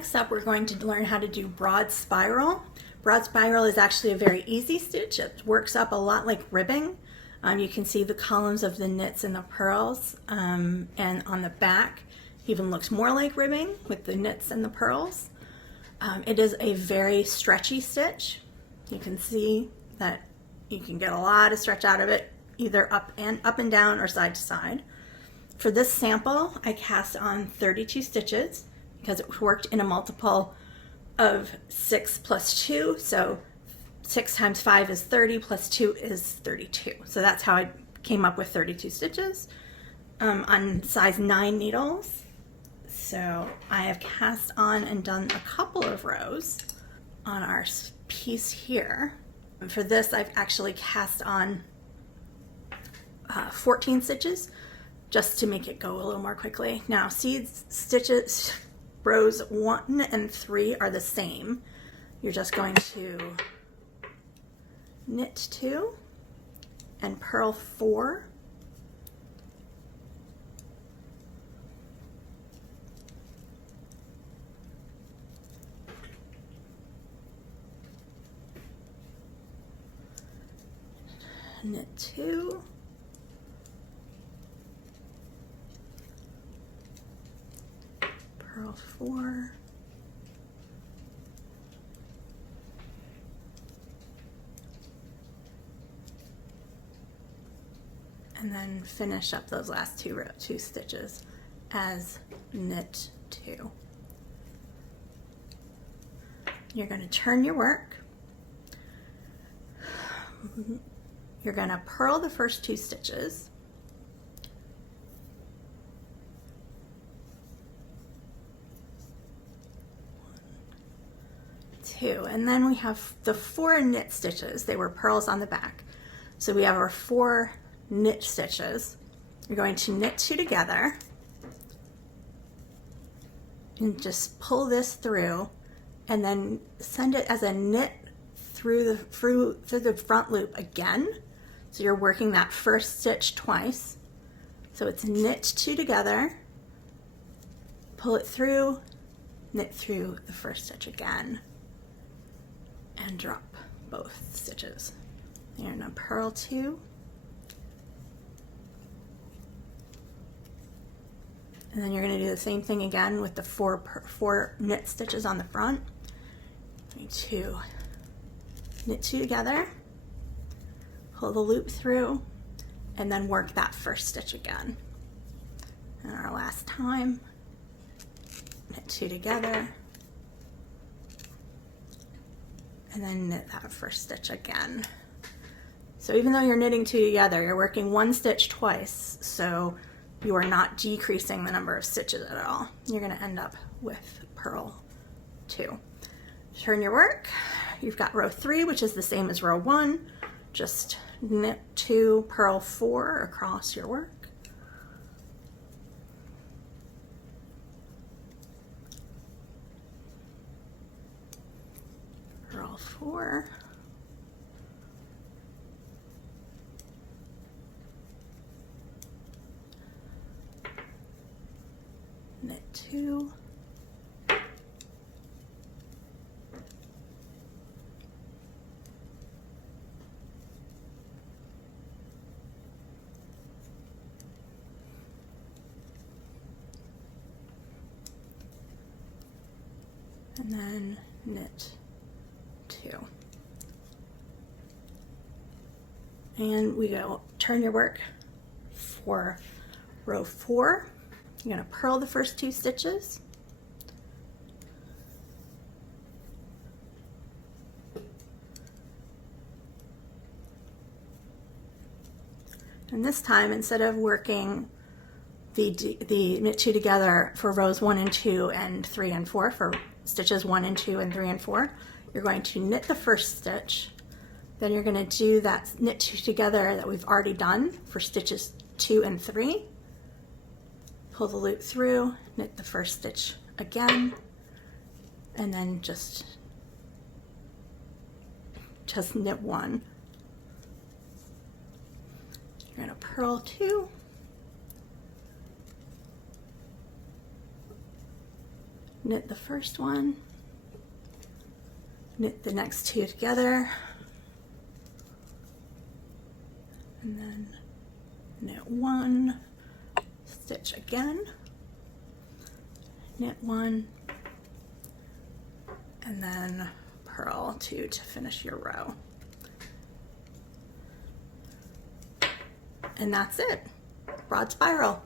Next up, we're going to learn how to do broad spiral. Broad spiral is actually a very easy stitch. It works up a lot like ribbing. You can see the columns of the knits and the purls, and on the back even looks more like ribbing with the knits and the purls. It is a very stretchy stitch. You can see that you can get a lot of stretch out of it, either up and down or side to side. For this sample, I cast on 32 stitches because it worked in a multiple of 6 plus 2, so 6 times 5 is 30 plus 2 is 32. So that's how I came up with 32 stitches on size 9 needles. So I have cast on and done a couple of rows on our piece here. And for this, I've actually cast on 14 stitches just to make it go a little more quickly. Now, stitches, rows 1 and 3 are the same. You're just going to knit 2 and purl 4. Knit 2. Purl 4. And then finish up those last two stitches as knit 2. You're going to turn your work. You're going to purl the first 2 stitches. And then we have the 4 knit stitches. They were purls on the back. So we have our 4 knit stitches. You're going to knit 2 together and just pull this through and then send it as a knit through the front loop again. So you're working that first stitch twice. So it's knit 2 together, pull it through, knit through the first stitch again, and drop both stitches. You're gonna purl 2, and then you're gonna do the same thing again with the 4 knit stitches on the front. To knit 2 together, pull the loop through, and then work that first stitch again. And our last time, knit 2 together, and then knit that first stitch again. So even though you're knitting 2 together, you're working 1 stitch twice, so you are not decreasing the number of stitches at all. You're going to end up with purl 2. Turn your work. You've got row 3, which is the same as row 1. Just knit 2, purl 4 across your work. Purl 4. Knit 2. And then knit 2. And we go turn your work for row 4. You're going to purl the first 2 stitches. And this time, instead of working the knit 2 together for rows 1 and 2 and 3 and 4, for stitches 1 and 2 and 3 and 4, you're going to knit the first stitch, then you're going to do that knit 2 together that we've already done for stitches 2 and 3, pull the loop through, knit the first stitch again, and then just knit 1. You're going to purl 2, knit the first one, knit the next two together, and then knit one, stitch again, knit one, and then purl two to finish your row. And that's it, broad spiral.